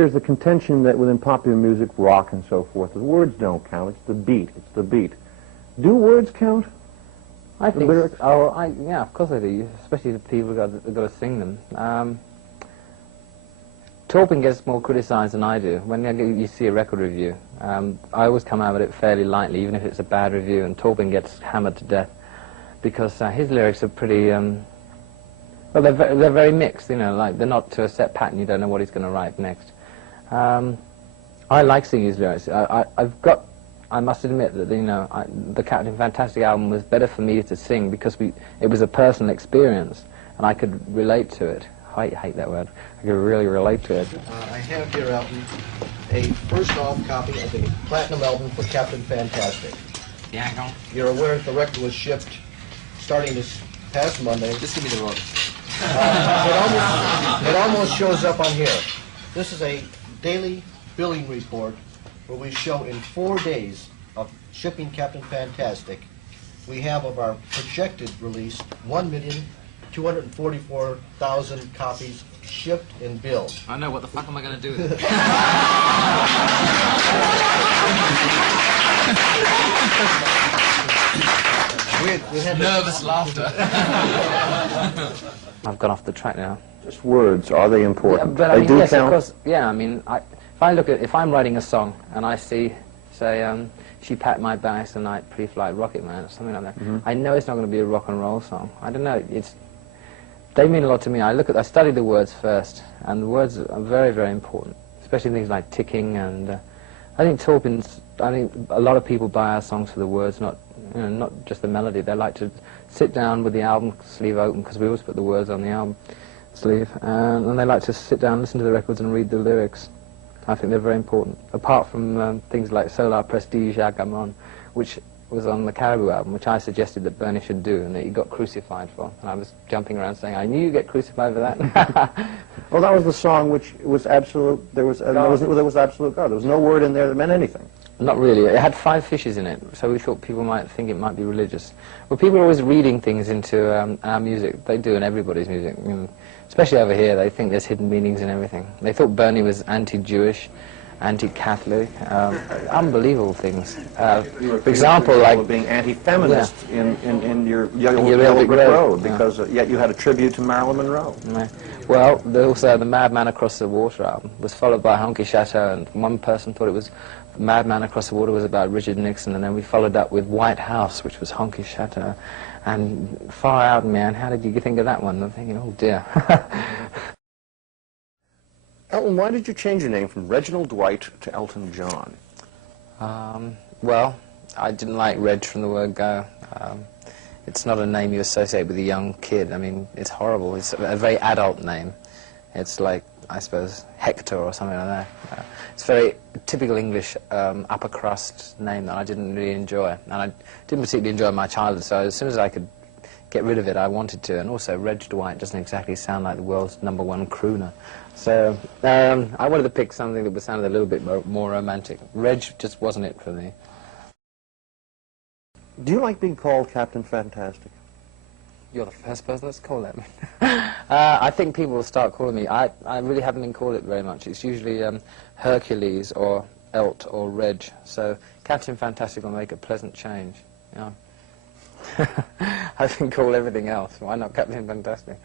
there's the contention that within popular music, rock and so forth, the words don't count. It's the beat. It's the beat. Do words count? I think. Lyrics? Yeah, of course I do. Especially the people who've got to sing them. Taupin gets more criticised than I do. When you see a record review, I always come out with it fairly lightly, even if it's a bad review, and Taupin gets hammered to death because his lyrics are pretty. Well, they're very mixed. You know, like they're not to a set pattern. You don't know what he's going to write next. I like singing his lyrics. I must admit that the Captain Fantastic album was better for me to sing because it was a personal experience and I could relate to it. I hate that word. I could really relate to it. I have here, Elton, a first-off copy of the platinum album for Captain Fantastic. Yeah, I know. You're aware that the record was shipped starting this past Monday. Just give me the road. It almost shows up on here. This is a daily billing report where we show in 4 days of shipping Captain Fantastic, we have of our projected release 1,244,000 copies shipped and billed. I know, what the fuck am I going to do with it? We had Nervous laughter. I've gone off the track now. Just words. Are they important? Yeah, but I they mean, do yes, count. of course. Yeah, I mean, if I'm writing a song and I see, say, She Packed My Bags Tonight, Pre-Flight Rocket Man, or something like that, I know it's not going to be a rock and roll song. I don't know. They mean a lot to me. I study the words first, and the words are very, very important, especially things like ticking. And I think a lot of people buy our songs for the words, not just the melody. They like to sit down with the album sleeve open, because we always put the words on the album sleeve, and they like to sit down, listen to the records, and read the lyrics. I think they're very important. Apart from things like Solar Prestige Agamon, which was on the Caribou album, which I suggested that Bernie should do, and that he got crucified for. And I was jumping around saying, I knew you'd get crucified for that. Well, that was the song which was absolute. There was absolute God. There was no word in there that meant anything. Not really. It had 5 fishes in it, so we thought people might think it might be religious. Well, people are always reading things into our music. They do in everybody's music. Especially over here, they think there's hidden meanings in everything. They thought Bernie was anti-Jewish, anti-Catholic, unbelievable things. For example, like being anti-feminist in your Yellow Brick Road, because yet you had a tribute to Marilyn Monroe. Well, also the Madman Across the Water album was followed by Honky Chateau, and one person thought it was Madman Across the Water was about Richard Nixon, and then we followed up with White House, which was Honky Chateau. And far out, man, how did you think of that one? I'm thinking, oh dear. Elton, why did you change your name from Reginald Dwight to Elton John? Well, I didn't like Reg from the word go. It's not a name you associate with a young kid. I mean, it's horrible. It's a very adult name. It's like, I suppose, Hector or something like that. It's a very typical English upper crust name that I didn't really enjoy. And I didn't particularly enjoy my childhood, so as soon as I could get rid of it, I wanted to. And also, Reg Dwight doesn't exactly sound like the world's #1 crooner. So I wanted to pick something that would sound a little bit more romantic. Reg just wasn't it for me. Do you like being called Captain Fantastic? You're the first person that's called that. I think people will start calling me. I really haven't been called it very much. It's usually Hercules or Elt or Reg. So Captain Fantastic will make a pleasant change. I've been called everything else. Why not Captain Fantastic?